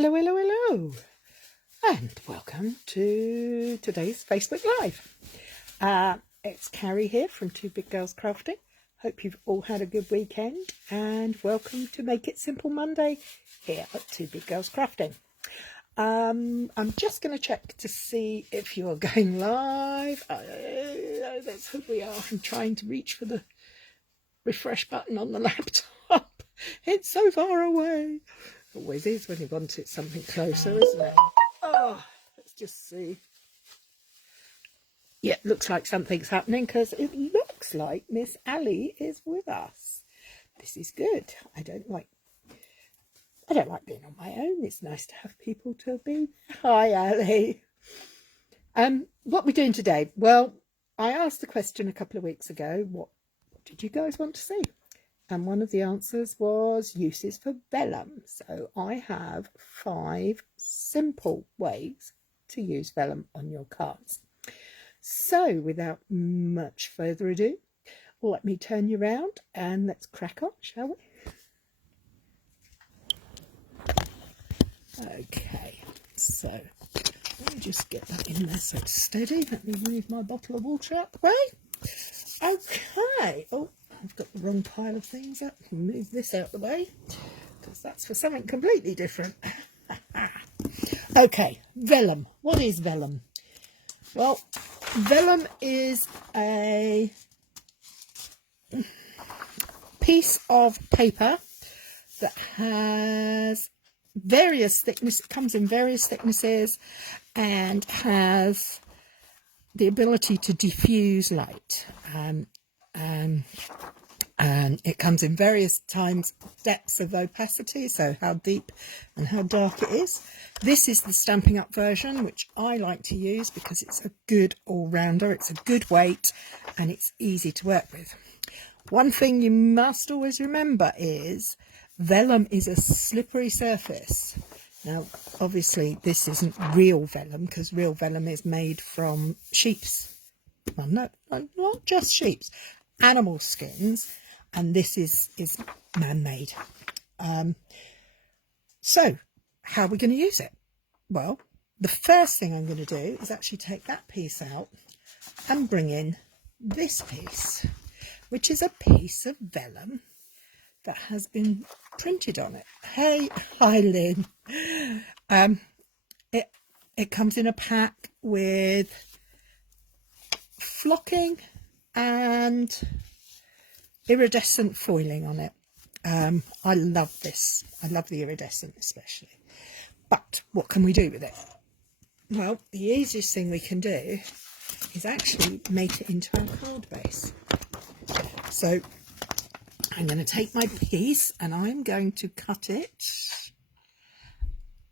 Hello, hello, hello, and welcome to today's Facebook Live. It's Cary here from Two Big Girls Crafting. Hope you've all had a good weekend, and welcome to Make It Simple Monday here at Two Big Girls Crafting. I'm just going to check to see if you're going live. Let's hope we are. I'm trying to reach for the refresh button on the laptop. It's so far away. Always is when you want it something closer, isn't it? Oh, let's just see. Yeah, looks like something's happening because it looks like Miss Ali is with us. This is good. I don't like being on my own. It's nice to have people to be. Hi, Ali. What are we doing today? Well, I asked the question a couple of weeks ago. What did you guys want to see? And one of the answers was uses for vellum. So I have 5 simple ways to use vellum on your cards. So without much further ado, let me turn you around and let's crack on, shall we? Okay, so let me just get that in there so it's steady. Let me move my bottle of water out the way. Okay. Oh, I've got the wrong pile of things up. Move this out the way because that's for something completely different. Okay, vellum. What is vellum? Well, vellum is a piece of paper that has various thickness. It comes in various thicknesses and has the ability to diffuse light. And it comes in various depths of opacity, so how deep and how dark it is. This is the Stampin' Up version, which I like to use because it's a good all-rounder. It's a good weight and it's easy to work with. One thing you must always remember is vellum is a slippery surface. Now, obviously, this isn't real vellum because real vellum is made from sheep's. Well, no, not just sheep's. Animal skins, and this is man-made. So how are we going to use it? Well, the first thing I'm going to do is actually take that piece out and bring in this piece, which is a piece of vellum that has been printed on it. Hi Lynn. It comes in a pack with flocking and iridescent foiling on it. I love this. I love the iridescent especially. But what can we do with it? Well, the easiest thing we can do is actually make it into our card base. So I'm going to take my piece and I'm going to cut it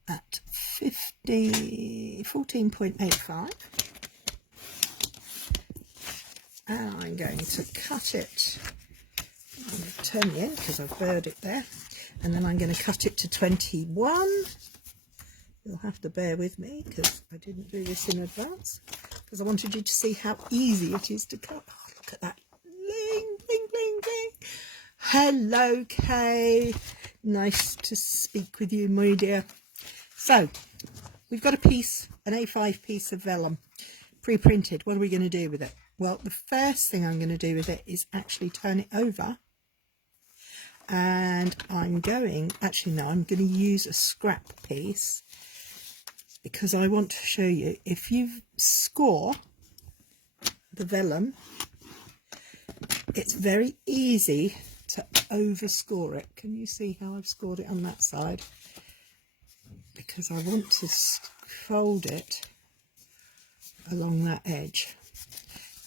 at 14.85. And I'm going to cut it. I'm going to turn the end because I've burred it there. And then I'm going to cut it to 21. You'll have to bear with me because I didn't do this in advance. Because I wanted you to see how easy it is to cut. Oh, look at that. Bling, bling, bling, bling. Hello, Kay. Nice to speak with you, my dear. So, we've got a piece, an A5 piece of vellum, pre-printed. What are we going to do with it? Well, the first thing I'm going to do with it is actually turn it over, and I'm going to use a scrap piece because I want to show you if you score the vellum, it's very easy to overscore it. Can you see how I've scored it on that side? Because I want to fold it along that edge.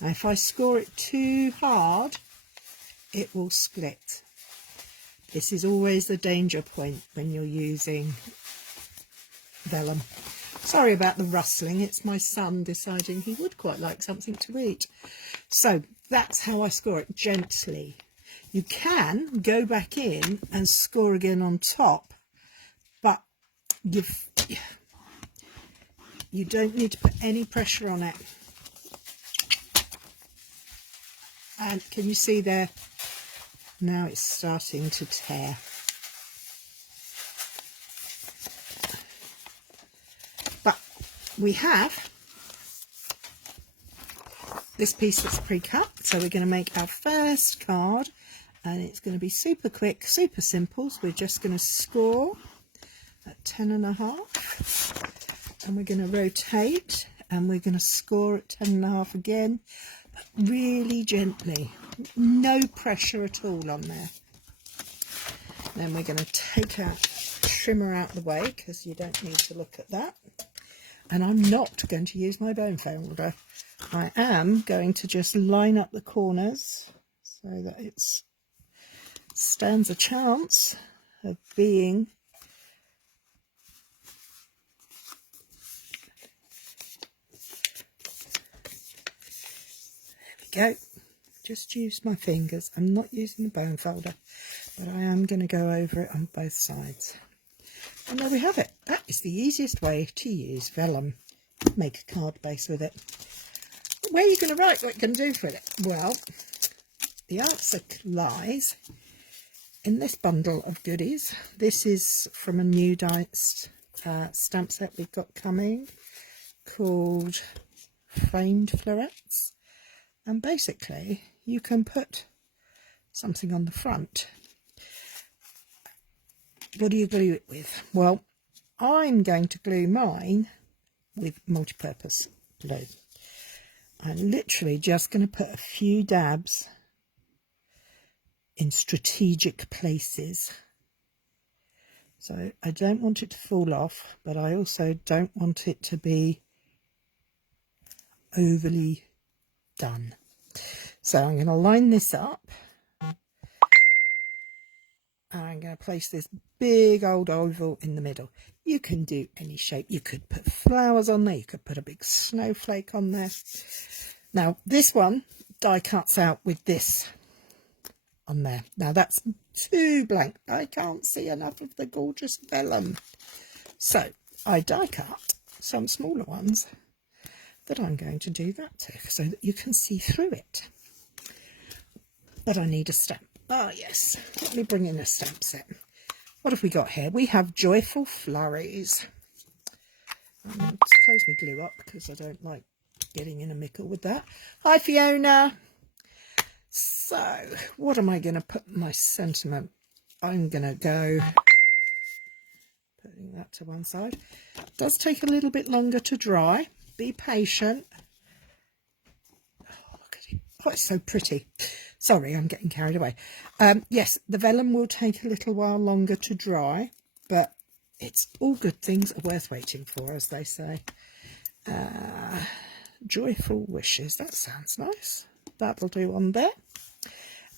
Now, if I score it too hard, it will split. This is always the danger point when you're using vellum. Sorry about the rustling. It's my son deciding he would quite like something to eat. So that's how I score it, gently. You can go back in and score again on top, but you don't need to put any pressure on it. And can you see there? Now it's starting to tear. we have this piece that's pre-cut, so we're going to make our first card, and it's going to be super quick, super simple. So we're just going to score at 10.5, and we're going to rotate, and we're going to score at 10.5 again, but really gently, no pressure at all on there. Then we're going to take our trimmer out of the way, because you don't need to look at that. And I'm not going to use my bone folder. I am going to just line up the corners so that it stands a chance of being go. Just use my fingers. I'm not using the bone folder, but I am going to go over it on both sides. And there we have it. That is the easiest way to use vellum. Make a card base with it. Where are you going to write? What you can do with it? Well, the answer lies in this bundle of goodies. This is from a new stamp set we've got coming called Framed Florets. And basically, you can put something on the front. What do you glue it with? Well, I'm going to glue mine with multi-purpose glue. I'm literally just going to put a few dabs in strategic places. So I don't want it to fall off, but I also don't want it to be overly done. So I'm going to line this up, and I'm going to place this big old oval in the middle. You can do any shape. You could put flowers on there. You could put a big snowflake on there. Now this one die cuts out with this on there. Now that's too blank. I can't see enough of the gorgeous vellum. So I die cut some smaller ones that I'm going to do that to, so that you can see through it. But I need a stamp. Ah, yes. Let me bring in a stamp set. What have we got here? We have Joyful Flurries. I'm going to close my glue up because I don't like getting in a mickle with that. Hi, Fiona. So, what am I going to put in my sentiment? I'm going to go putting that to one side. It does take a little bit longer to dry. Be patient. Oh, look at it. Oh, it's so pretty. Sorry, I'm getting carried away. Yes, the vellum will take a little while longer to dry, but it's all good things are worth waiting for, as they say. Joyful Wishes. That sounds nice. That'll do on there.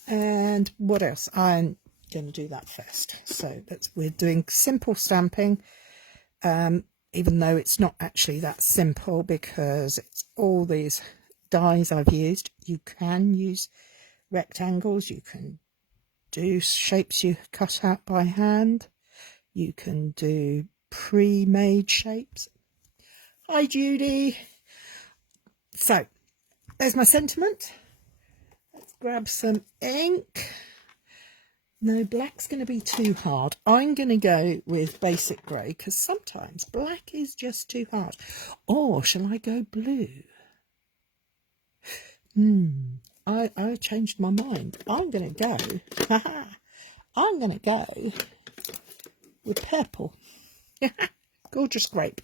And what else? I'm going to do that first. So we're doing simple stamping. Even though it's not actually that simple, because it's all these dies I've used. You can use rectangles, you can do shapes you cut out by hand, you can do pre-made shapes. Hi Judy. So there's my sentiment. Let's grab some ink. No, black's going to be too hard. I'm going to go with basic grey, because sometimes black is just too hard. Or shall I go blue? I changed my mind. I'm going to go. I'm going to go with purple. Gorgeous grape.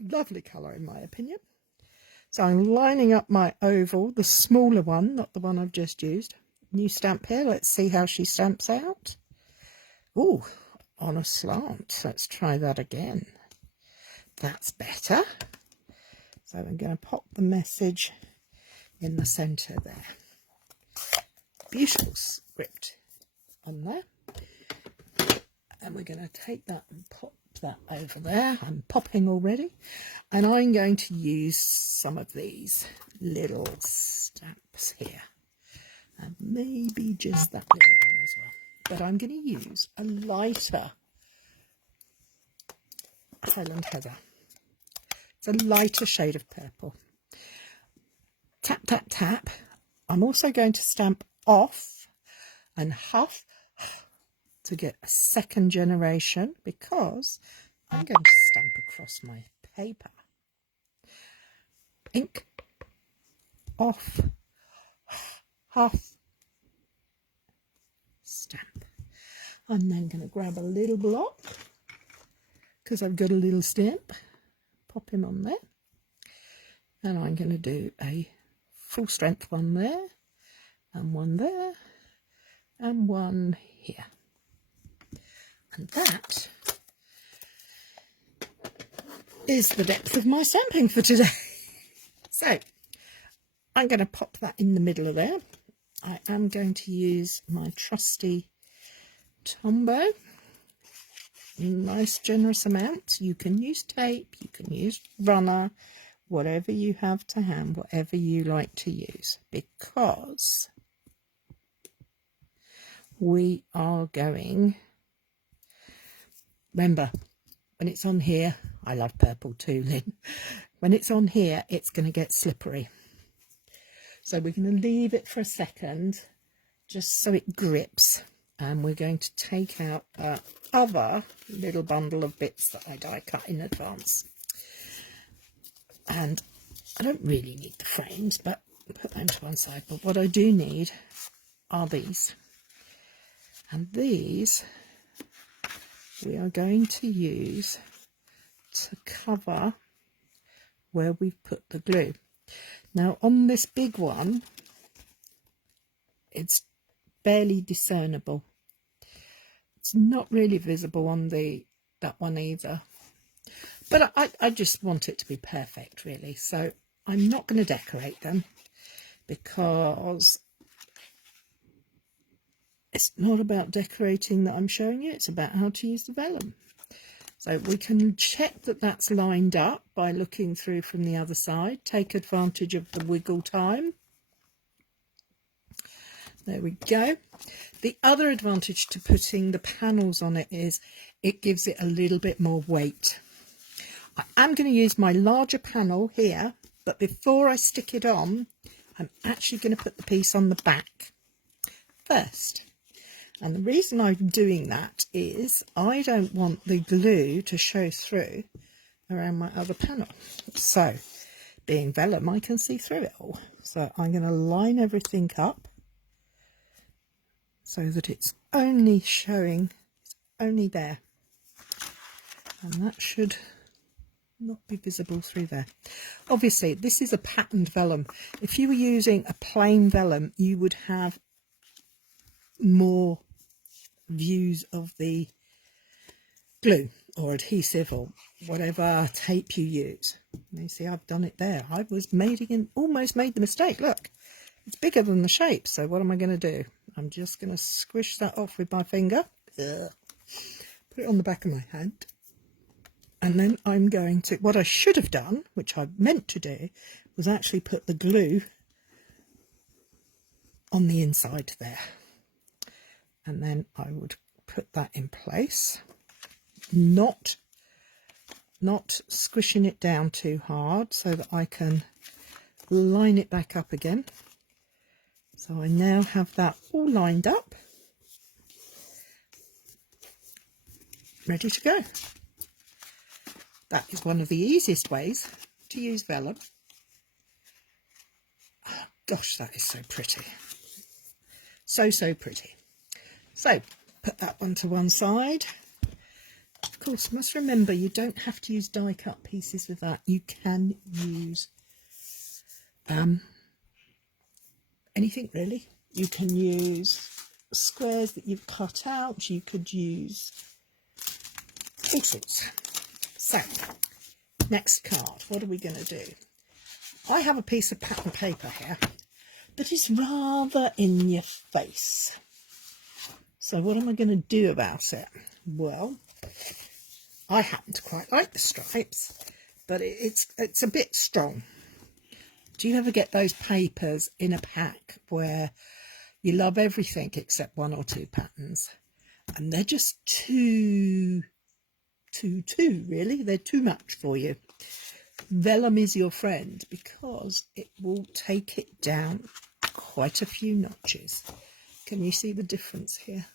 Lovely colour in my opinion. So I'm lining up my oval, the smaller one, not the one I've just used. New stamp here. Let's see how she stamps out. Oh, on a slant. Let's try that again. That's better. So I'm going to pop the message in the centre there. Beautiful script on there. And we're going to take that and pop that over there. I'm popping already. And I'm going to use some of these little stamps here. And maybe just that little one as well. But I'm going to use a lighter Highland Heather. It's a lighter shade of purple. Tap, tap, tap. I'm also going to stamp off and huff to get a second generation, because I'm going to stamp across my paper. Ink off, half stamp. I'm then going to grab a little block because I've got a little stamp, pop him on there, and I'm going to do a full strength one there, and one there, and one here. And that is the depth of my stamping for today. So I'm going to pop that in the middle of there. I am going to use my trusty Tombow. Nice generous amount. You can use tape, you can use runner, whatever you have to hand, whatever you like to use, because we are going, remember, when it's on here, I love purple too, Lynn. When it's on here, it's going to get slippery. So we're going to leave it for a second, just so it grips. And we're going to take out other little bundle of bits that I die cut in advance. And I don't really need the frames, but put them to one side. But what I do need are these. And these we are going to use to cover where we've put the glue. Now on this big one, it's barely discernible. It's not really visible on that one either. But I just want it to be perfect, really. So I'm not going to decorate them because it's not about decorating that I'm showing you. It's about how to use the vellum. So we can check that that's lined up by looking through from the other side. Take advantage of the wiggle time. There we go. The other advantage to putting the panels on it is it gives it a little bit more weight. I am going to use my larger panel here, but before I stick it on, I'm actually going to put the piece on the back first. And the reason I'm doing that is I don't want the glue to show through around my other panel. So, being vellum, I can see through it all. So I'm going to line everything up so that it's only showing, it's only there. And that should not be visible through there. Obviously, this is a patterned vellum. If you were using a plain vellum, you would have more views of the glue or adhesive or whatever tape you use. You see, I've done it there. I was almost made the mistake. Look, it's bigger than the shape. So what am I going to do? I'm just going to squish that off with my finger. Ugh. Put it on the back of my hand. And then I'm going to, what I should have done, which I meant to do, was actually put the glue on the inside there. And then I would put that in place, not squishing it down too hard so that I can line it back up again. So I now have that all lined up, ready to go. That is one of the easiest ways to use vellum. Oh, gosh, that is so pretty. So pretty. So, put that one to one side. Of course, must remember you don't have to use die cut pieces with that. You can use anything really. You can use squares that you've cut out. You could use all sorts. So, next card. What are we going to do? I have a piece of pattern paper here that is rather in your face. So what am I going to do about it? Well, I happen to quite like the stripes, but it's a bit strong. Do you ever get those papers in a pack where you love everything except one or two patterns, and they're just too really? They're too much for you. Vellum is your friend because it will take it down quite a few notches. Can you see the difference here?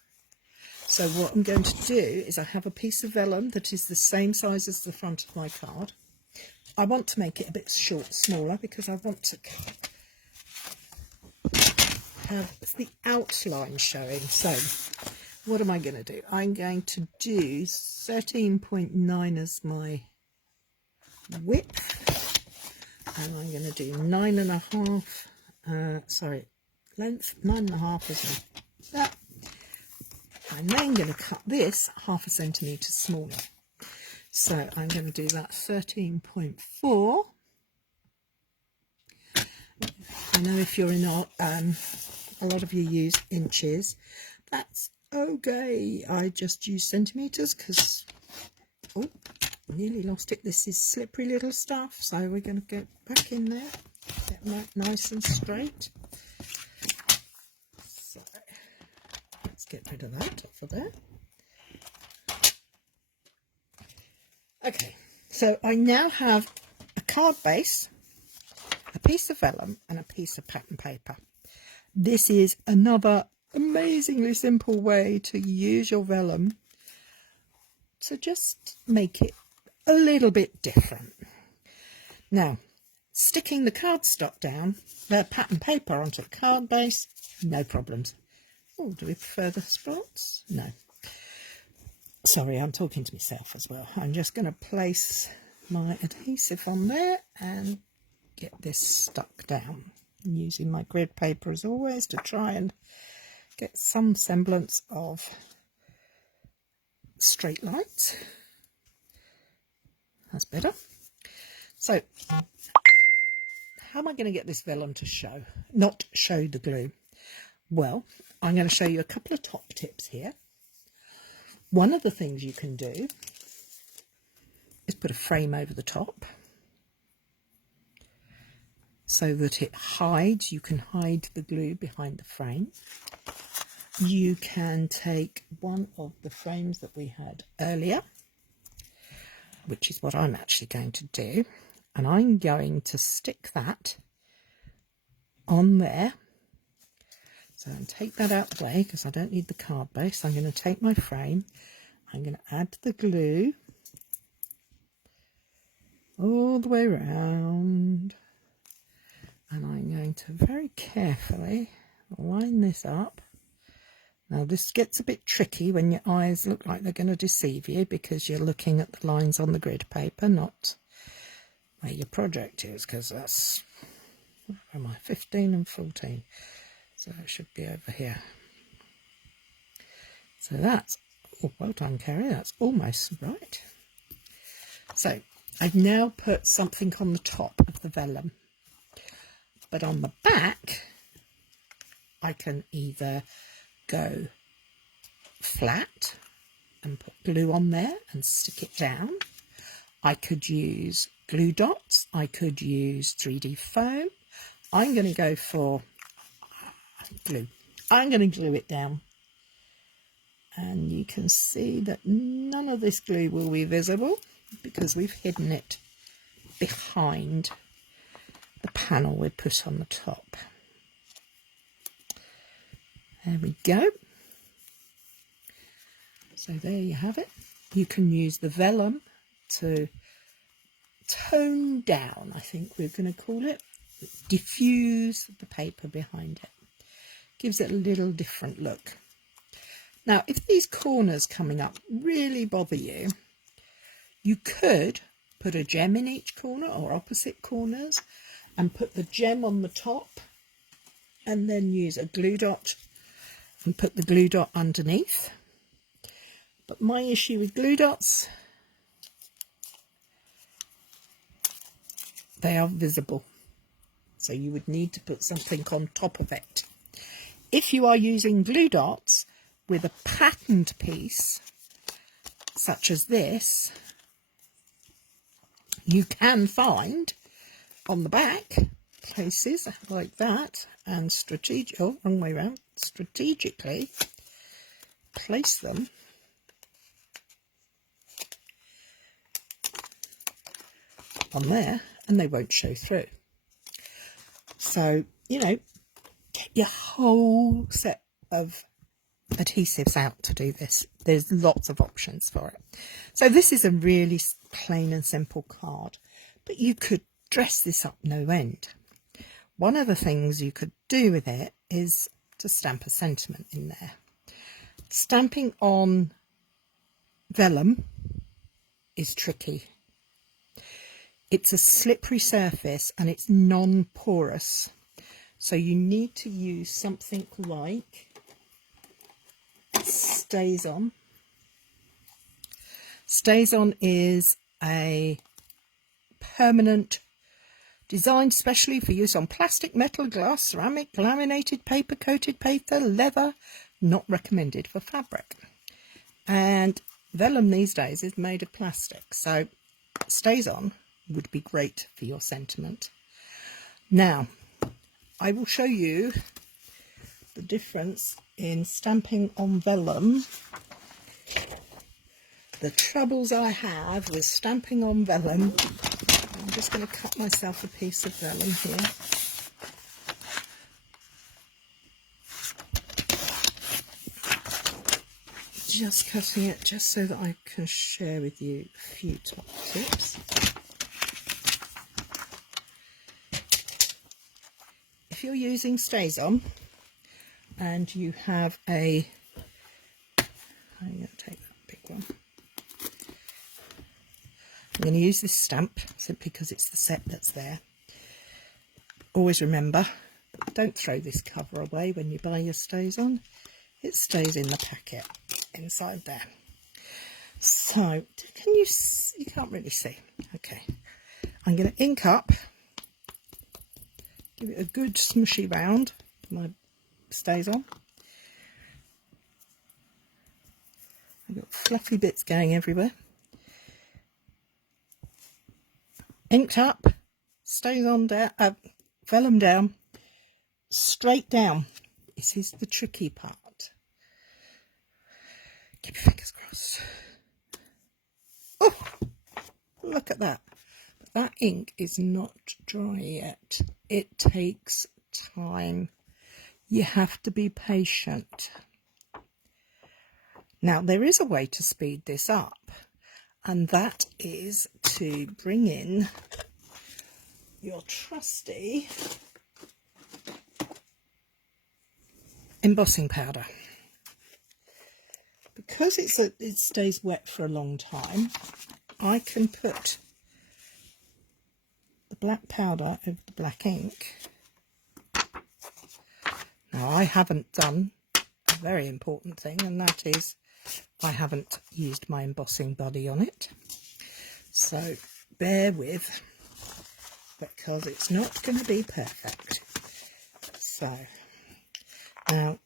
So what I'm going to do is I have a piece of vellum that is the same size as the front of my card. I want to make it a bit smaller because I want to have the outline showing. So what am I going to do? I'm going to do 13.9 as my width, and I'm going to do 9.5, length, 9.5 as that. I'm then going to cut this 0.5 centimetre smaller. So I'm going to do that 13.4. I know if you're in a lot of you use inches, that's okay. I just use centimetres because, oh, nearly lost it. This is slippery little stuff, so we're going to get back in there, get that nice and straight. So let's get rid of that off of there. Okay, so I now have a card base, a piece of vellum and a piece of pattern paper. This is another amazingly simple way to use your vellum to just make it a little bit different. Now, sticking the cardstock down, the pattern paper onto the card base, no problems. Oh, do we prefer the spots? No. Sorry, I'm talking to myself as well. I'm just going to place my adhesive on there and get this stuck down. I'm using my grid paper as always to try and get some semblance of straight lines. That's better. So, how am I going to get this vellum to show? Not show the glue. Well, I'm going to show you a couple of top tips here. One of the things you can do is put a frame over the top so that it hides, you can hide the glue behind the frame. You can take one of the frames that we had earlier, which is what I'm actually going to do, and I'm going to stick that on there. So I'll take that out of the way because I don't need the card base. I'm going to take my frame, I'm going to add the glue all the way around, and I'm going to very carefully line this up. Now this gets a bit tricky when your eyes look like they're going to deceive you because you're looking at the lines on the grid paper, not where your project is, because that's, where am I, 15 and 14. So it should be over here. So that's, oh, well done, Cary, that's almost right. So I've now put something on the top of the vellum, but on the back I can either go flat and put glue on there and stick it down. I could use glue dots, I could use 3D foam. I'm going to go for glue. I'm going to glue it down, and you can see that none of this glue will be visible because we've hidden it behind the panel we put on the top. There we go. So there you have it. You can use the vellum to tone down, I think we're going to call it, diffuse the paper behind it. Gives it a little different look. Now, if these corners coming up really bother you, you could put a gem in each corner or opposite corners and put the gem on the top and then use a glue dot and put the glue dot underneath. But my issue with glue dots, they are visible. So you would need to put something on top of it. If you are using glue dots with a patterned piece, such as this, you can find on the back places like that and wrong way around, strategically place them on there and they won't show through. So, you know, get your whole set of adhesives out to do this. There's lots of options for it. So this is a really plain and simple card, but you could dress this up no end. One of the things you could do with it is to stamp a sentiment in there. Stamping on vellum is tricky. It's a slippery surface and it's non-porous, so you need to use something like Stays On. Stays On is a permanent designed specially for use on plastic, metal, glass, ceramic, laminated, paper, coated paper, leather, not recommended for fabric. And vellum these days is made of plastic, so Stays On would be great for your sentiment. Now, I will show you the difference in stamping on vellum. The troubles I have with stamping on vellum. I'm just going to cut myself a piece of vellum here. Just cutting it just so that I can share with you a few top tips. If you're using Stays On and you have I'm going to take that big one. I'm going to use this stamp simply because it's the set that's there. Always remember, don't throw this cover away when you buy your Stays On. It stays in the packet inside there. So, can you can't really see. Okay. I'm going to ink up, give it a good smushy round. My Stays On. I've got fluffy bits going everywhere. Inked up, Stays On down, vellum down, straight down. This is the tricky part. Keep your fingers crossed. Oh, look at that. But that ink is not dry yet. It takes time. You have to be patient. Now, there is a way to speed this up, and that is to bring in your trusty embossing powder. Because it stays wet for a long time, I can put the black powder over the black ink. Now, I haven't done a very important thing, and that is I haven't used my embossing buddy on it. So bear with, because it's not going to be perfect. So now,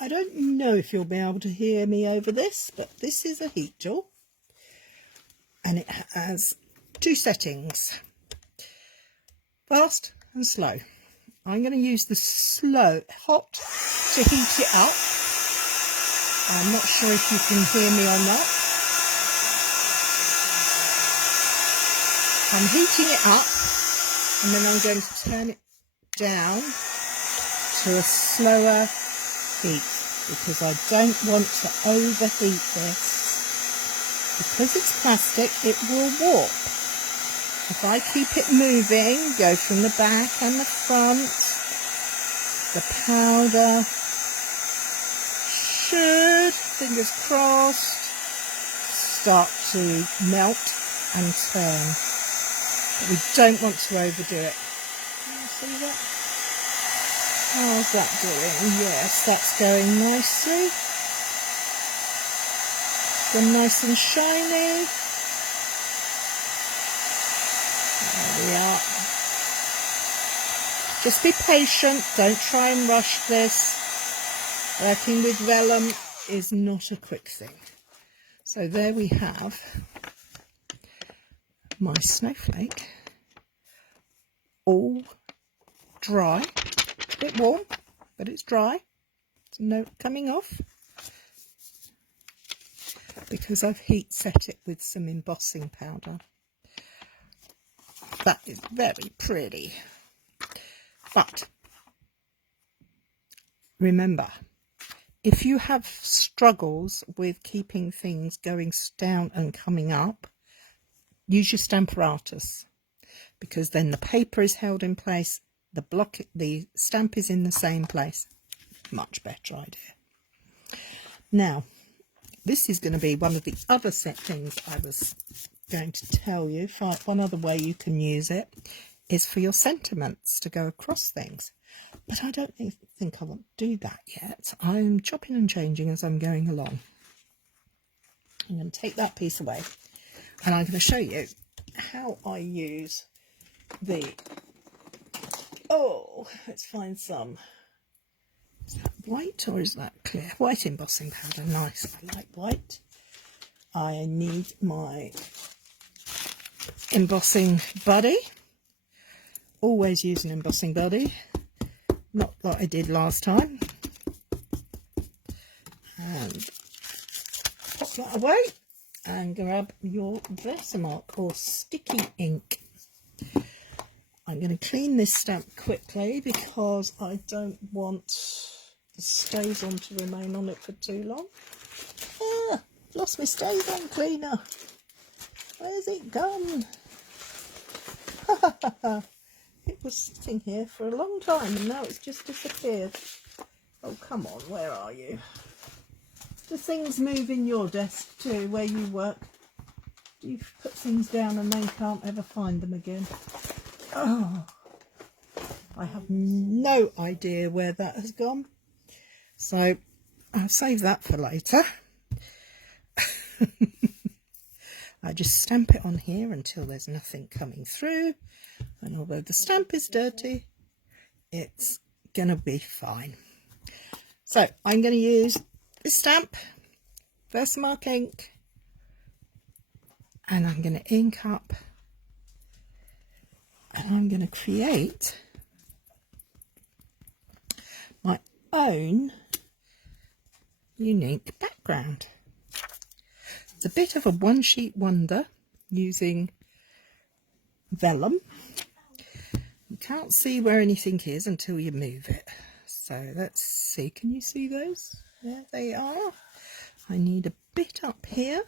I don't know if you'll be able to hear me over this, but this is a heat tool and it has two settings, fast and slow. I'm going to use the hot to heat it up. I'm not sure if you can hear me or not. I'm heating it up and then I'm going to turn it down to a slower heat, because I don't want to overheat this. Because it's plastic, it will warp. If I keep it moving, go from the back and the front, the powder should, fingers crossed, start to melt and turn. But we don't want to overdo it. Can you see that? How's that doing? Yes, that's going nicely. Gone nice and shiny. There we are. Just be patient. Don't try and rush this. Working with vellum is not a quick thing. So there we have my snowflake, all dry. A bit warm, but it's dry. It's no coming off because I've heat set it with some embossing powder. That is very pretty. But remember, if you have struggles with keeping things going down and coming up, use your stamparatus. because then the paper is held in place, the stamp is in the same place. Much better idea. Now, this is going to be one of the other set things I was going to tell you. One other way you can use it is for your sentiments to go across things. But I don't think I want to do that yet. I'm chopping and changing as I'm going along. I'm going to take that piece away and I'm going to show you how I use the, let's find some. Is that white or is that clear? White embossing powder, nice. I like white. I need my embossing buddy. Always use an embossing buddy. Not that I did last time. And pop that away and grab your Versamark or sticky ink. I'm going to clean this stamp quickly because I don't want the stays on to remain on it for too long. Lost my stays on cleaner. Where's it gone? It was sitting here for a long time and now it's just disappeared. Oh, come on, where are you? Do things move in your desk too, where you work? Do you put things down and then can't ever find them again? Oh, I have no idea where that has gone. So I'll save that for later. I just stamp it on here until there's nothing coming through. And although the stamp is dirty, it's going to be fine. So I'm going to use this stamp, Versamark ink, and I'm going to ink up and I'm going to create my own unique background. It's a bit of a one-sheet wonder using vellum. You can't see where anything is until you move it. So let's see, can you see those? There they are. I need a bit up here,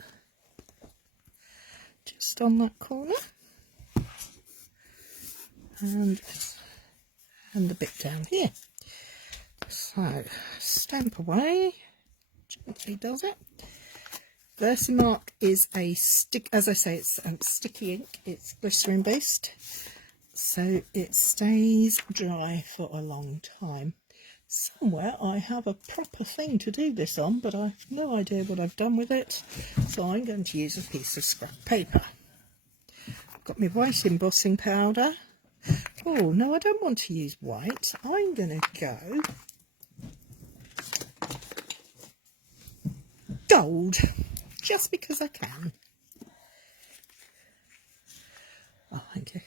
just on that corner, and a bit down here. So stamp away, gently does it. Versamark is a as I say, it's sticky ink. It's glycerin based, so it stays dry for a long time. Somewhere I have a proper thing to do this on, but I have no idea what I've done with it, so I'm going to use a piece of scrap paper. I've got my white embossing powder. Oh no, I don't want to use white. I'm going to go gold, just because I can. Oh, thank you.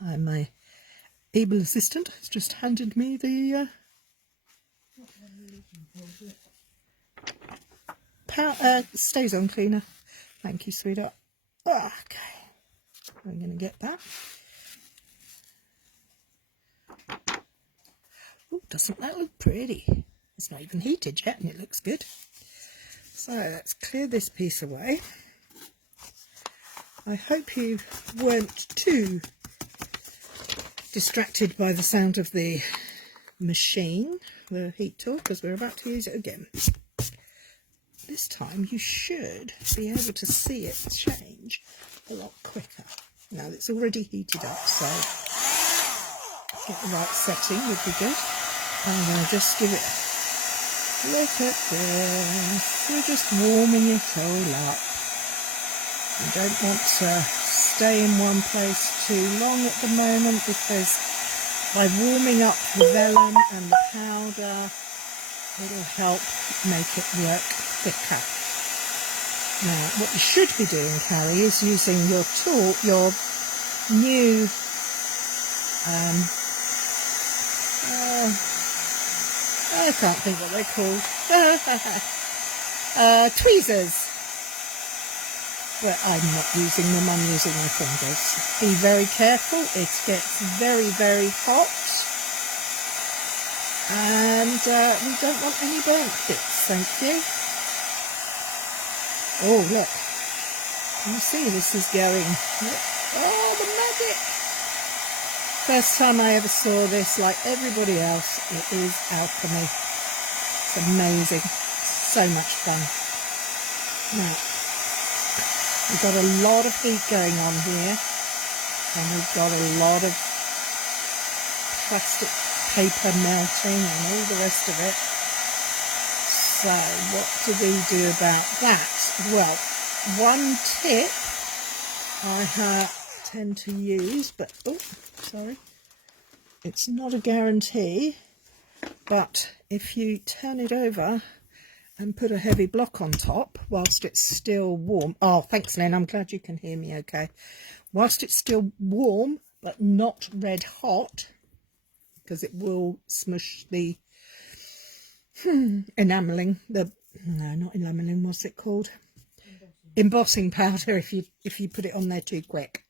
My able assistant has just handed me the stays on cleaner. Thank you, sweetheart. Okay, I'm going to get that. Oh, doesn't that look pretty? It's not even heated yet and it looks good. So let's clear this piece away. I hope you weren't too distracted by the sound of the machine, the heat tool, because we're about to use it again. This time you should be able to see it change a lot quicker. Now it's already heated up, so get the right setting would be good. I'm going to just give it, look at this, we're just warming it all up. You don't want to stay in one place too long at the moment, because by warming up the vellum and the powder, it'll help make it work thicker. Now, what you should be doing, Cary, is using your tool, your new I can't think what they're called. Tweezers. But I'm not using them, I'm using my fingers. Be very careful, it gets very, very hot. And we don't want any burnt bits, thank you. Oh, look. Can you see this is going? Look. Oh, the magic! First time I ever saw this, like everybody else, it is alchemy. It's amazing. So much fun. Now, we've got a lot of heat going on here, and we've got a lot of plastic paper melting and all the rest of it. So what do we do about that? Well, one tip I tend to use, but oh, sorry, it's not a guarantee, but if you turn it over and put a heavy block on top whilst it's still warm. Oh, thanks, Lynn. I'm glad you can hear me okay. Whilst it's still warm, but not red hot, because it will smush the enamelling, no, not enamelling, what's it called? Embossing powder if you put it on there too quick.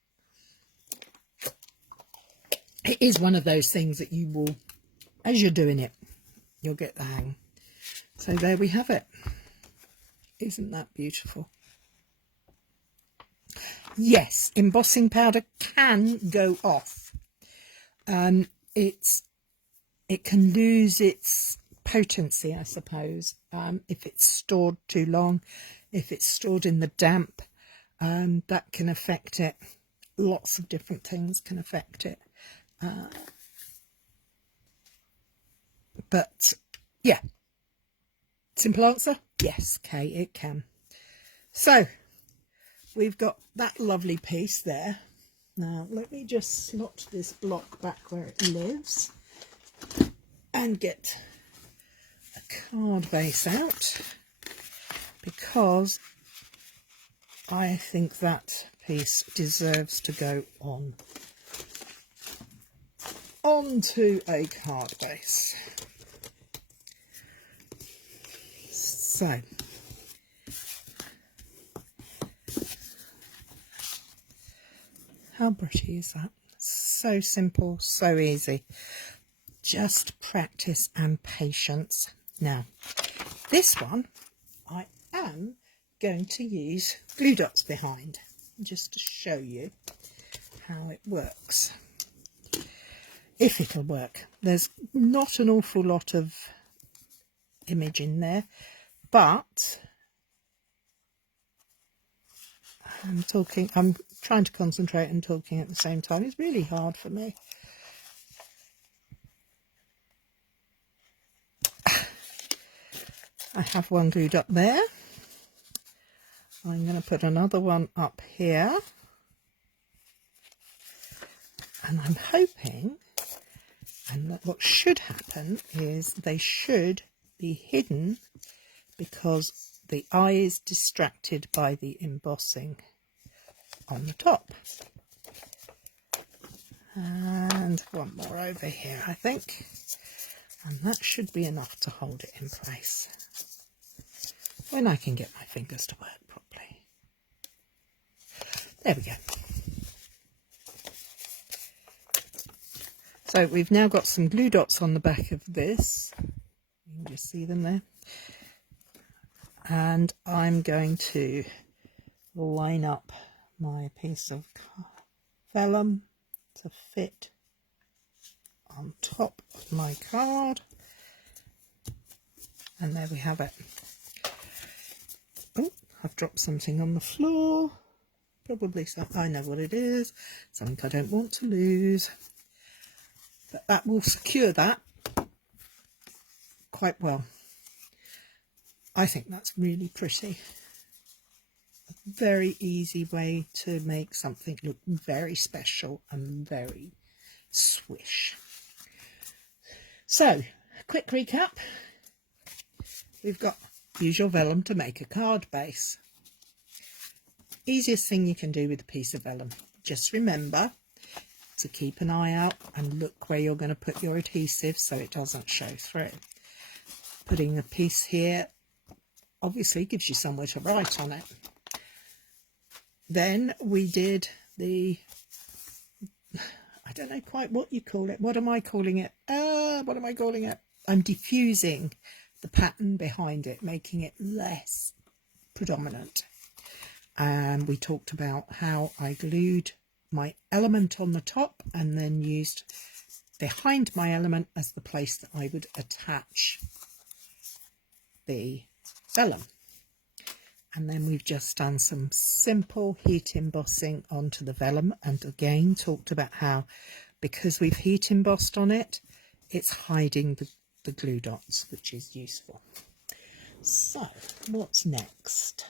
It is one of those things that you will, as you're doing it, you'll get the hang. So there we have it. Isn't that beautiful? Yes, embossing powder can go off. It can lose its potency, I suppose, if it's stored too long, if it's stored in the damp, that can affect it. Lots of different things can affect it. But yeah, simple answer, yes, Kay, it can. So we've got that lovely piece there. Now let me just slot this block back where it lives and get a card base out, because I think that piece deserves to go onto a card base. So how pretty is that? So simple, so easy. Just practice and patience. Now, this one I am going to use glue dots behind, just to show you how it works. If it'll work. There's not an awful lot of image in there, but I'm trying to concentrate and talking at the same time. It's really hard for me. I have one glued up there. I'm going to put another one up here. And I'm hoping, and what should happen is they should be hidden, because the eye is distracted by the embossing on the top. And one more over here, I think. And that should be enough to hold it in place when I can get my fingers to work properly. There we go. So we've now got some glue dots on the back of this. You can just see them there. And I'm going to line up my piece of vellum to fit on top of my card. And there we have it. Oh, I've dropped something on the floor. Probably I know what it is. Something I don't want to lose. But that will secure that quite well. I think that's really pretty. A very easy way to make something look very special and very swish. So, quick recap. We've got use your vellum to make a card base. Easiest thing you can do with a piece of vellum. Just remember to keep an eye out and look where you're going to put your adhesive so it doesn't show through. Putting a piece here obviously gives you somewhere to write on it. Then we did the, I don't know quite what you call it. What am I calling it? What am I calling it? I'm diffusing the pattern behind it, making it less predominant. And we talked about how I glued my element on the top and then used behind my element as the place that I would attach the vellum. And then we've just done some simple heat embossing onto the vellum, and again talked about how because we've heat embossed on it, it's hiding the glue dots, which is useful. So what's next?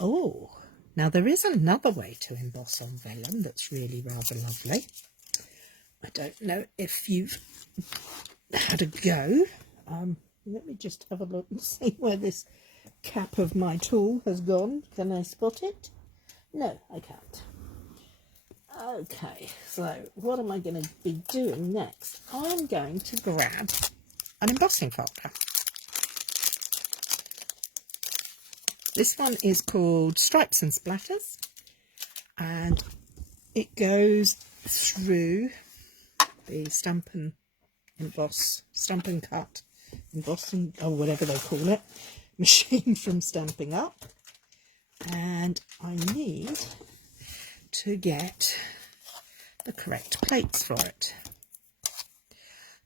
Oh, now there is another way to emboss on vellum that's really rather lovely. I don't know if you've had a go. Let me just have a look and see where this cap of my tool has gone. Can I spot it? No, I can't. Okay, so what am I going to be doing next? I'm going to grab an embossing folder. This one is called Stripes and Splatters, and it goes through the stamp and emboss, stamp and cut, embossing, or whatever they call it, machine from Stamping Up. And I need to get the correct plates for it.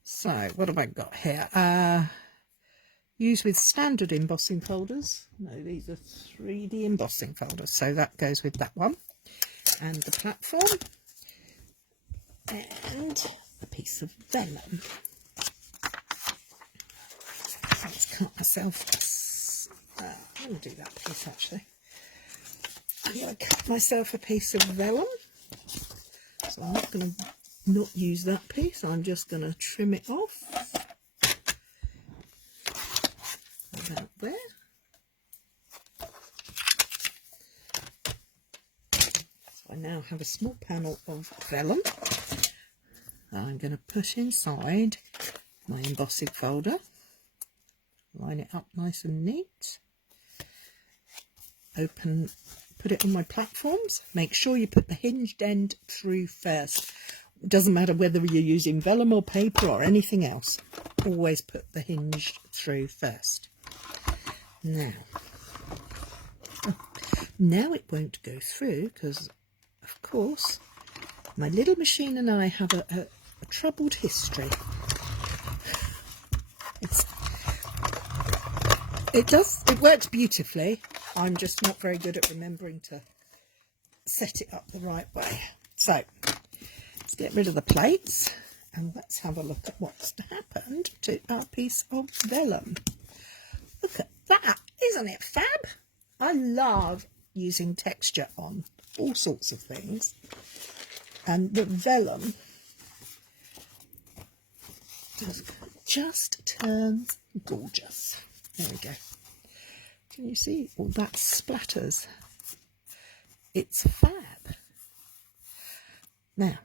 So what have I got here? Use with standard embossing folders. No, these are 3D embossing folders, so that goes with that one. And the platform and a piece of vellum. Let's cut myself. I'm going to do that piece actually. I'm going to cut myself a piece of vellum. So I'm not going to not use that piece. I'm just going to trim it off. About there. So I now have a small panel of vellum I'm going to put inside my embossing folder. Line it up nice and neat. Open, put it on my platforms. Make sure you put the hinged end through first. It doesn't matter whether you're using vellum or paper or anything else. Always put the hinge through first. Now it won't go through because, of course, my little machine and I have a troubled history. It works beautifully. I'm just not very good at remembering to set it up the right way. So let's get rid of the plates and let's have a look at what's happened to our piece of vellum. Look at that, isn't it fab? I love using texture on all sorts of things, and the vellum just turns gorgeous. There we go. Can you see all that splatters? It's fab. Now,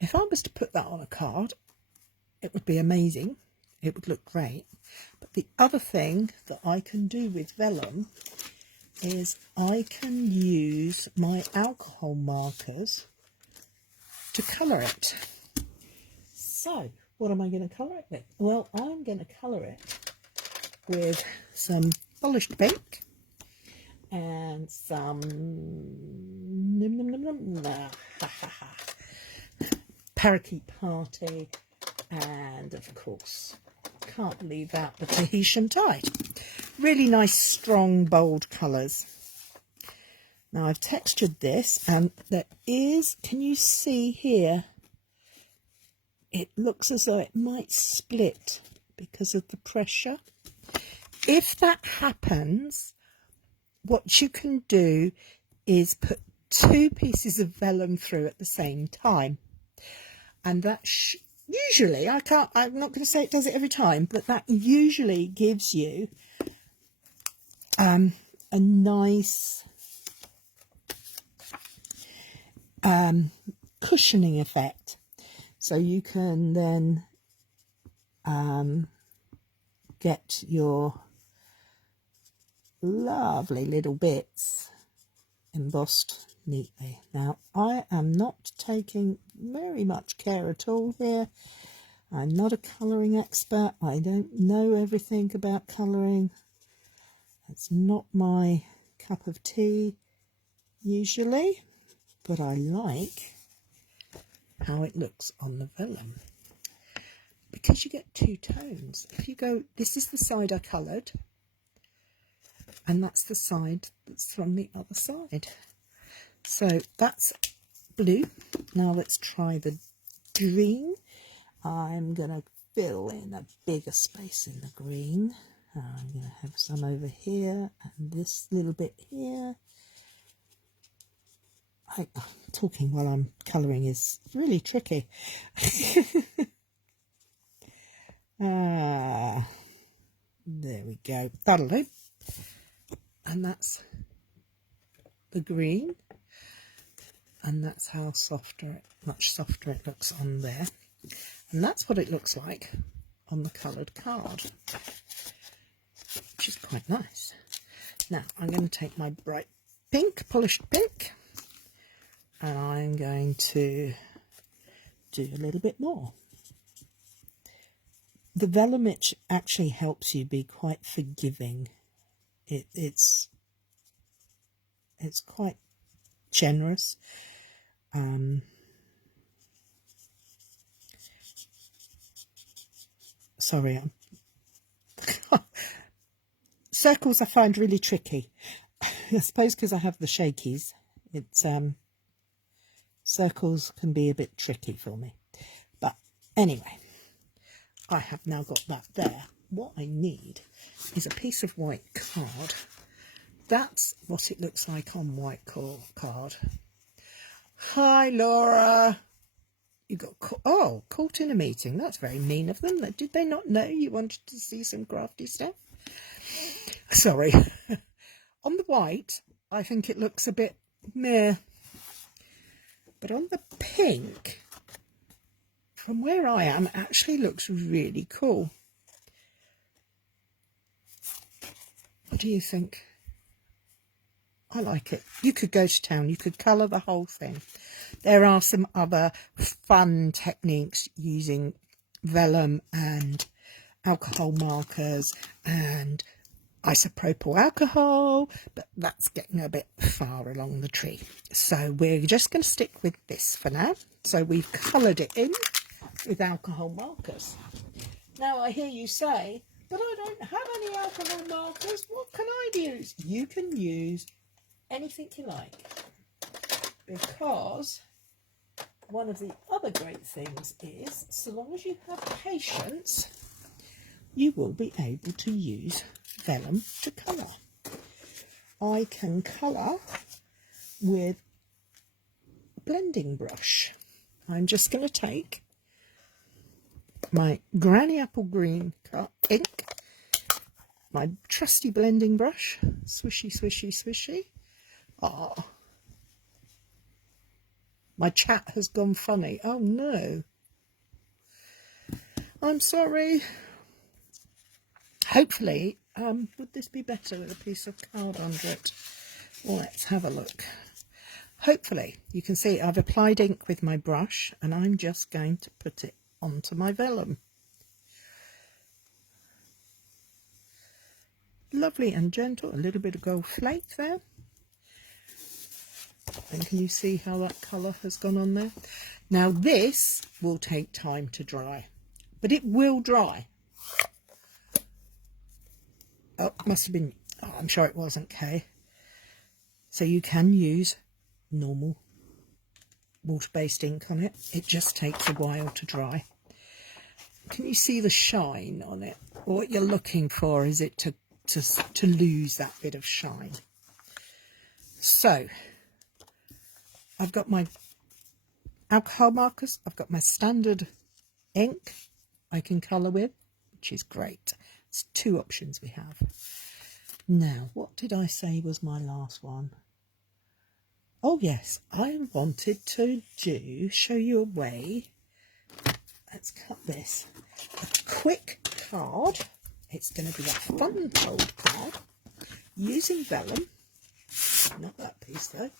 if I was to put that on a card, it would be amazing. It would look great. But the other thing that I can do with vellum is I can use my alcohol markers to colour it. So, what am I going to colour it with? Well, I'm going to colour it with some polished pink and some parakeet party, and of course can't leave out the Tahitian tide. Really nice, strong, bold colours. Now I've textured this, and there is, can you see here, it looks as though it might split because of the pressure. If that happens, what you can do is put two pieces of vellum through at the same time, and that usually, I'm not going to say it does it every time, but that usually gives you a nice cushioning effect. So you can then get your lovely little bits embossed neatly. Now, I am not taking very much care at all here. I'm not a colouring expert. I don't know everything about colouring. It's not my cup of tea usually, but I like how it looks on the vellum, because you get two tones. If you go, this is the side I coloured, and that's the side that's from the other side. So that's blue. Now let's try the green. I'm going to fill in a bigger space in the green. I'm going to have some over here and this little bit here. Talking while I'm colouring is really tricky. There we go. That'll do. And that's the green. And that's how much softer it looks on there. And that's what it looks like on the coloured card, which is quite nice. Now I'm going to take my bright pink, polished pink, and I'm going to do a little bit more. The vellum actually helps you be quite forgiving. It's quite generous. Sorry, circles I find really tricky. I suppose because I have the shakies, it's circles can be a bit tricky for me. But anyway, I have now got that there. What I need is a piece of white card. That's what it looks like on white card. Hi, Laura. You got caught in a meeting. That's very mean of them. Did they not know you wanted to see some crafty stuff? Sorry. On the white, I think it looks a bit meh. But on the pink, from where I am, actually looks really cool. What do you think? I like it. You could go to town. You could colour the whole thing. There are some other fun techniques using vellum and alcohol markers and isopropyl alcohol, but that's getting a bit far along the tree. So we're just going to stick with this for now. So we've coloured it in with alcohol markers. Now I hear you say, but I don't have any alcohol markers. What can I use? You can use anything you like, because one of the other great things is, so long as you have patience, you will be able to use vellum to colour. I can colour with a blending brush. I'm just going to take my Granny Apple Green ink, my trusty blending brush, swishy, swishy, swishy. Ah, my chat has gone funny. Oh no. I'm sorry. Hopefully, would this be better with a piece of card under it? Let's have a look. Hopefully, you can see I've applied ink with my brush and I'm just going to put it onto my vellum. Lovely and gentle, a little bit of gold flake there. And can you see how that colour has gone on there? Now this will take time to dry, but it will dry. Oh, must have been, oh, I'm sure it wasn't Kay. So you can use normal water-based ink on it. It just takes a while to dry. Can you see the shine on it? What you're looking for is it to lose that bit of shine. So I've got my alcohol markers, I've got my standard ink I can colour with, which is great. It's two options we have. Now, what did I say was my last one? Oh yes, I wanted to show you a way. Let's cut this. A quick card. It's going to be a fun cold card using vellum. Not that piece though.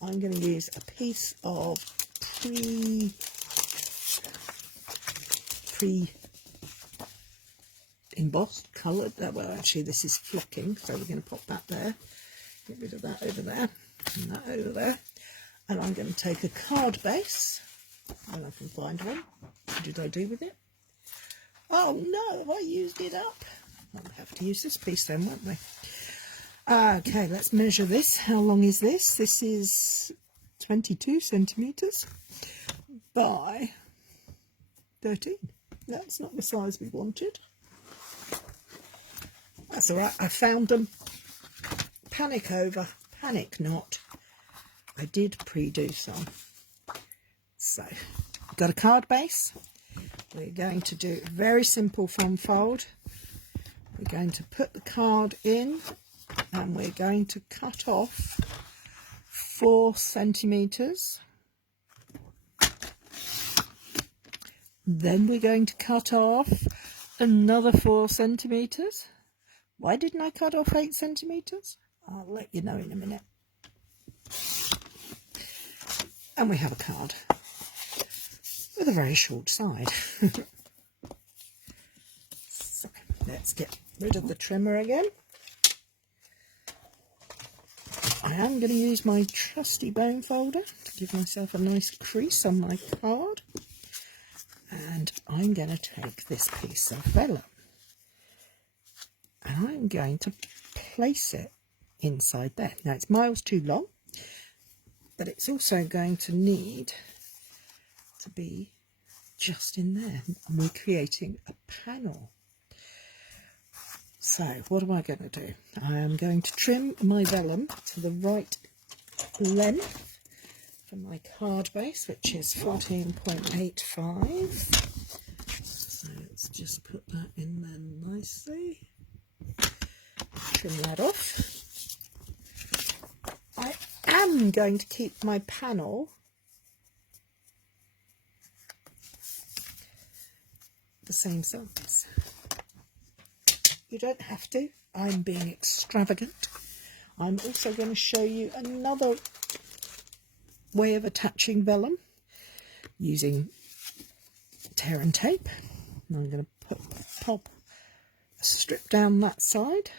I'm going to use a piece of pre-embossed, coloured. Well, actually this is flocking, so we're going to pop that there. Get rid of that over there and that over there. And I'm going to take a card base, and I can find one. What did I do with it? Oh no, have I used it up? I'll have to use this piece then, won't we? Okay, let's measure this. How long is this? This is 22 centimetres by 13. That's not the size we wanted. That's all right. I found them. Panic over. Panic not. I did pre-do some. So, got a card base. We're going to do a very simple foam fold. We're going to put the card in, and we're going to cut off 4 centimetres. Then we're going to cut off another 4 centimetres. Why didn't I cut off 8 centimetres? I'll let you know in a minute. And we have a card with a very short side. So let's get rid of the trimmer again. I am going to use my trusty bone folder to give myself a nice crease on my card. And I'm going to take this piece of vellum and I'm going to place it inside there. Now it's miles too long, but it's also going to need to be just in there. And we're creating a panel. So what am I going to do? I am going to trim my vellum to the right length for my card base, which is 14.85. So let's just put that in there nicely. Trim that off. I am going to keep my panel the same size. You don't have to. I'm being extravagant. I'm also going to show you another way of attaching vellum using tear and tape. And I'm going to pop a strip down that side,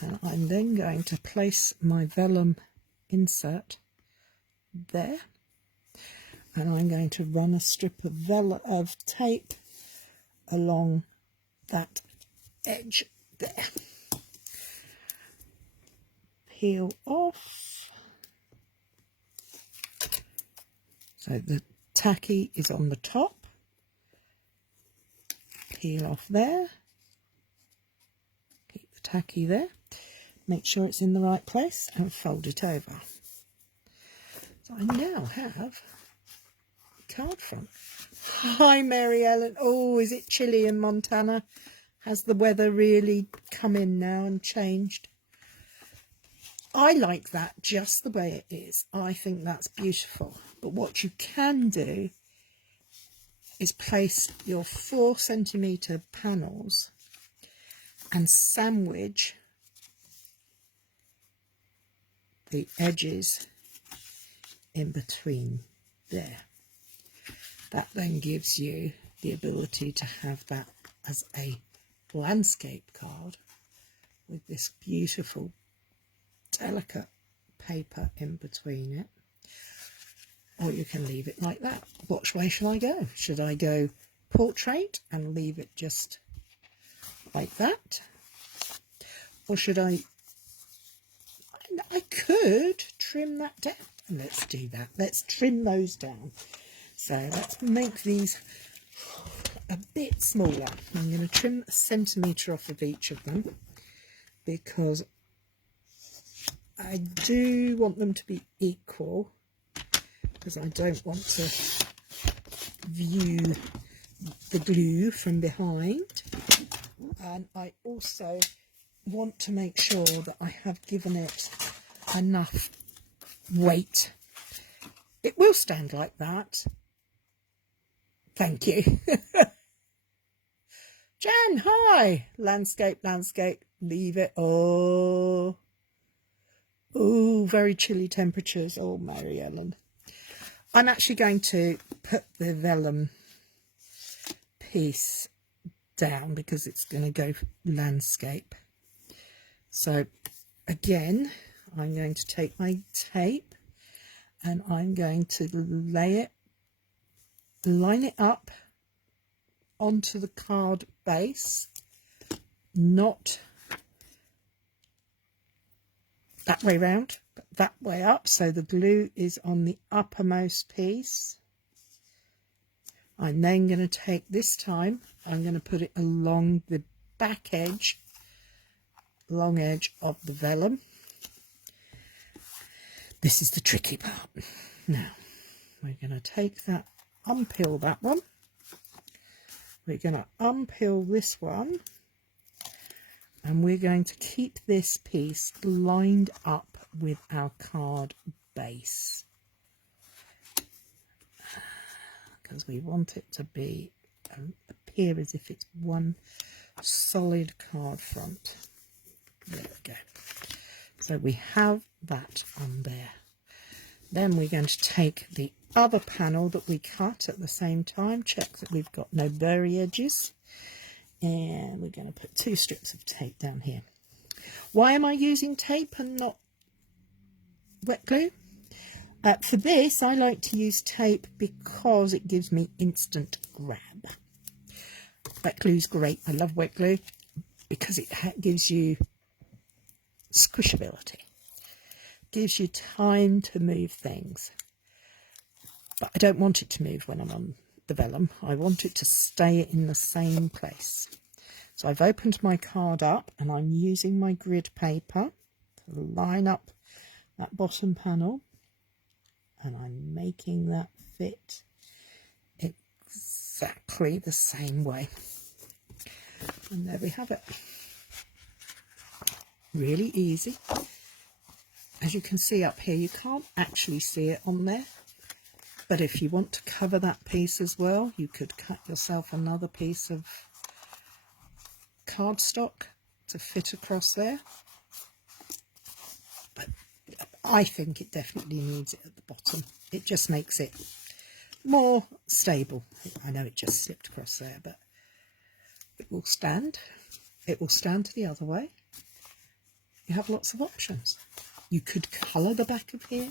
and I'm then going to place my vellum insert there, and I'm going to run a strip of tape along that edge there. Peel off. So the tacky is on the top. Peel off there. Keep the tacky there. Make sure it's in the right place and fold it over. So I now have a card front. Hi Mary Ellen. Oh, is it chilly in Montana? Has the weather really come in now and changed? I like that just the way it is. I think that's beautiful. But what you can do is place your 4 centimetre panels and sandwich the edges in between there. That then gives you the ability to have that as a landscape card with this beautiful delicate paper in between it, or you can leave it like that. Which way shall I go? Should I go portrait and leave it just like that, or should I could trim that down? Let's do that. Let's trim those down. So let's make these a bit smaller. I'm going to trim 1 centimetre off of each of them because I do want them to be equal, because I don't want to view the glue from behind, and I also want to make sure that I have given it enough weight. It will stand like that. Thank you. Jan, hi. Landscape, leave it. Oh, very chilly temperatures. Oh, Mary Ellen. I'm actually going to put the vellum piece down because it's going to go landscape. So again, I'm going to take my tape and I'm going to line it up onto the card base, not that way round, but that way up, so the glue is on the uppermost piece. I'm then going to take, this time I'm going to put it along the back edge, long edge of the vellum. This is the tricky part. Now we're going to take that, unpeel that one, we're going to unpeel this one, and we're going to keep this piece lined up with our card base, because we want it to be appear as if it's one solid card front. There we go. So we have that on there. Then we're going to take the other panel that we cut at the same time, check that we've got no burry edges, and we're going to put 2 strips of tape down here. Why am I using tape and not wet glue? For this, I like to use tape because it gives me instant grab. Wet glue's great. I love wet glue because it gives you squishability. Gives you time to move things. But I don't want it to move when I'm on the vellum. I want it to stay in the same place. So I've opened my card up and I'm using my grid paper to line up that bottom panel, and I'm making that fit exactly the same way. And there we have it. Really easy. As you can see up here, you can't actually see it on there, but if you want to cover that piece as well, you could cut yourself another piece of cardstock to fit across there. But I think it definitely needs it at the bottom. It just makes it more stable. I know it just slipped across there, but it will stand. It will stand to the other way. You have lots of options. You could colour the back of here.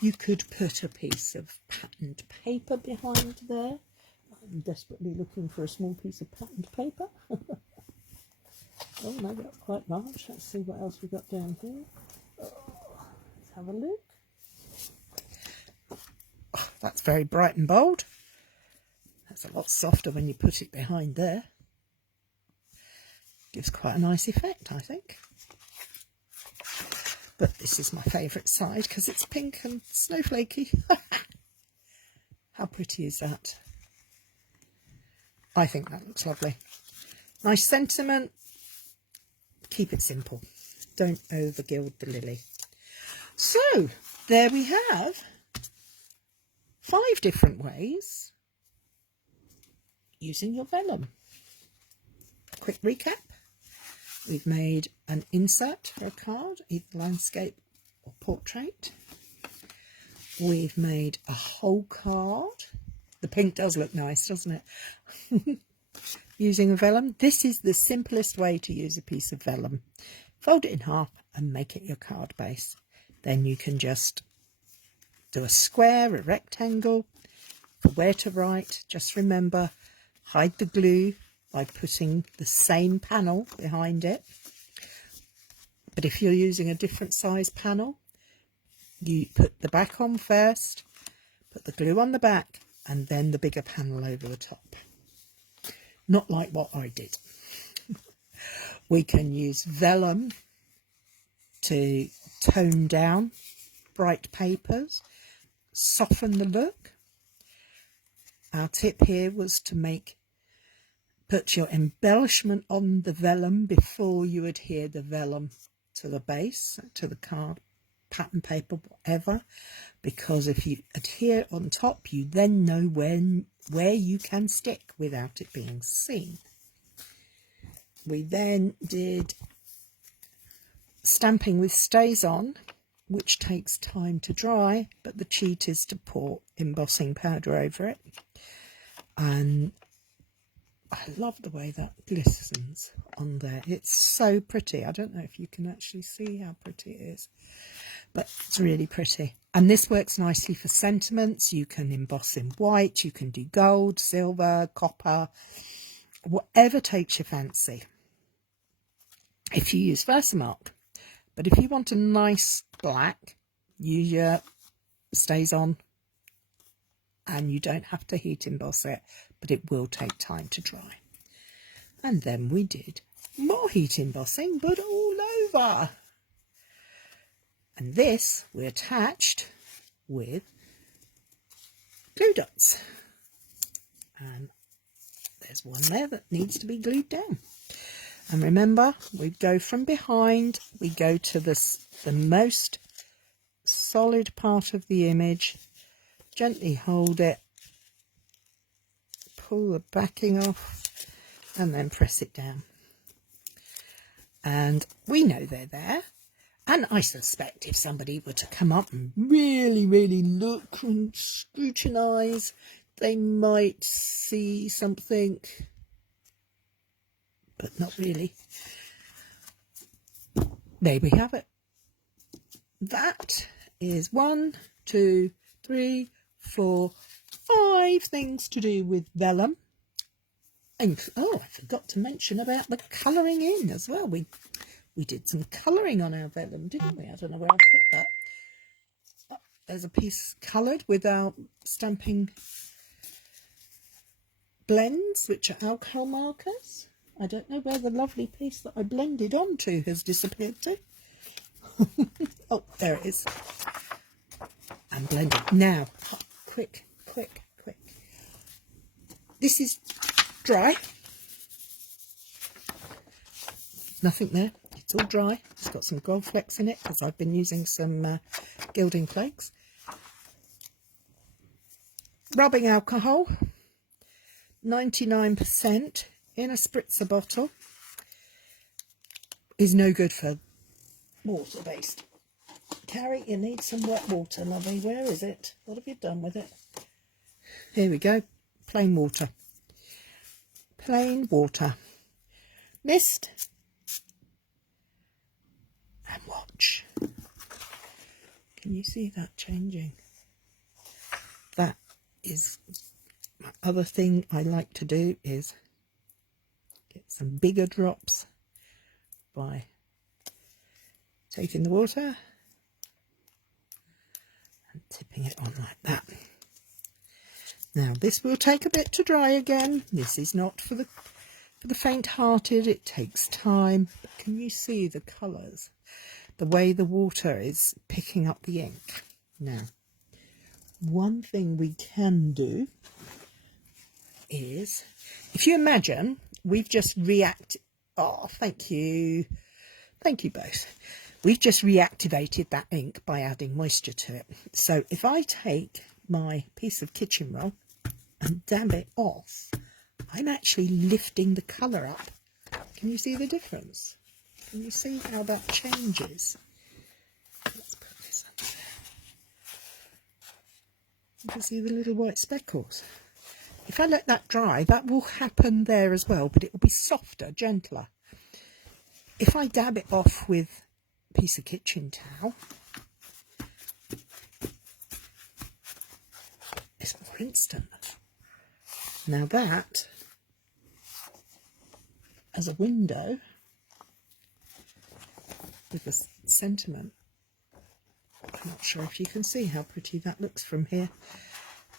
You could put a piece of patterned paper behind there. I'm desperately looking for a small piece of patterned paper. Oh, maybe that's quite large. Let's see what else we've got down here. Oh, let's have a look. Oh, that's very bright and bold. That's a lot softer when you put it behind there. Gives quite a nice effect, I think. But this is my favourite side because it's pink and snowflakey. How pretty is that? I think that looks lovely. Nice sentiment. Keep it simple. Don't over gild the lily. So there we have 5 different ways using your vellum. Quick recap. We've made an insert for a card, either landscape or portrait. We've made a whole card. The pink does look nice, doesn't it? Using a vellum. This is the simplest way to use a piece of vellum. Fold it in half and make it your card base. Then you can just do a square, a rectangle, for where to write. Just remember, hide the glue by putting the same panel behind it. But if you're using a different size panel, you put the back on first, put the glue on the back, and then the bigger panel over the top. Not like what I did. We can use vellum to tone down bright papers, soften the look. Our tip here was to put your embellishment on the vellum before you adhere the vellum to the base, to the card, pattern paper, whatever, because if you adhere on top, you then know where you can stick without it being seen. We then did stamping with StazOn, which takes time to dry, but the cheat is to pour embossing powder over it. And I love the way that glistens on there. It's so pretty. I don't know if you can actually see how pretty it is. but it's really pretty. And this works nicely for sentiments. You can emboss in white, you can do gold, silver, copper, whatever takes your fancy if you use Versamark. But if you want a nice black, use your Stays On, and you don't have to heat emboss it, but it will take time to dry. And then we did more heat embossing, but all over. And this we attached with glue dots. And there's one there that needs to be glued down. And remember, we go from behind, we go to the most solid part of the image, gently hold it, pull the backing off, and then press it down. And we know they're there. And I suspect if somebody were to come up and really, really look and scrutinise, they might see something, but not really. There we have it. That is 1, 2, 3, 4, 5 things to do with vellum. And oh, I forgot to mention about the colouring in as well. We did some colouring on our vellum, didn't we? I don't know where I put that. Oh, there's a piece coloured with our stamping blends, which are alcohol markers. I don't know where the lovely piece that I blended onto has disappeared to. Oh, there it is. And blended. Now, quick. This is dry. Nothing there. It's all dry. It's got some gold flecks in it because I've been using some gilding flakes. Rubbing alcohol, 99% in a spritzer bottle, is no good for water-based. Cary, you need some wet water, lovey. Where is it? What have you done with it? Here we go. Plain water. Plain water. Mist. And watch. Can you see that changing? That is my other thing I like to do, is get some bigger drops by taking the water and tipping it on like that. Now this will take a bit to dry again. This is not for the faint-hearted. It takes time. But can you see the colours? The way the water is picking up the ink. Now, one thing we can do is, if you imagine, we've just reacted. Oh, thank you both. We've just reactivated that ink by adding moisture to it. So if I take my piece of kitchen roll and dab it off, I'm actually lifting the colour up. Can you see the difference? Can you see how that changes? Let's put this up there. You can see the little white speckles. If I let that dry, that will happen there as well, but it will be softer, gentler. If I dab it off with a piece of kitchen towel, it's more instant. Now that, as a window, with the sentiment, I'm not sure if you can see how pretty that looks from here,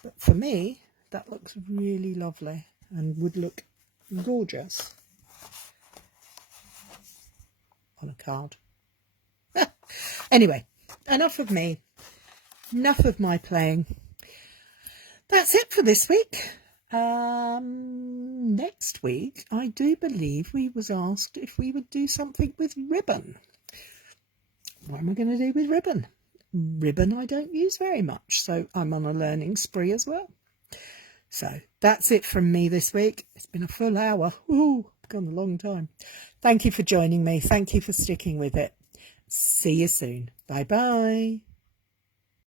but for me that looks really lovely and would look gorgeous on a card. Anyway, enough of me, enough of my playing. That's it for this week. Next week I do believe we was asked if we would do something with ribbon. What am I going to do with ribbon? Ribbon I don't use very much, so I'm on a learning spree as well. So that's it from me this week. It's been a full hour. Ooh, gone a long time. Thank you for joining me. Thank you for sticking with it. See you soon. Bye bye.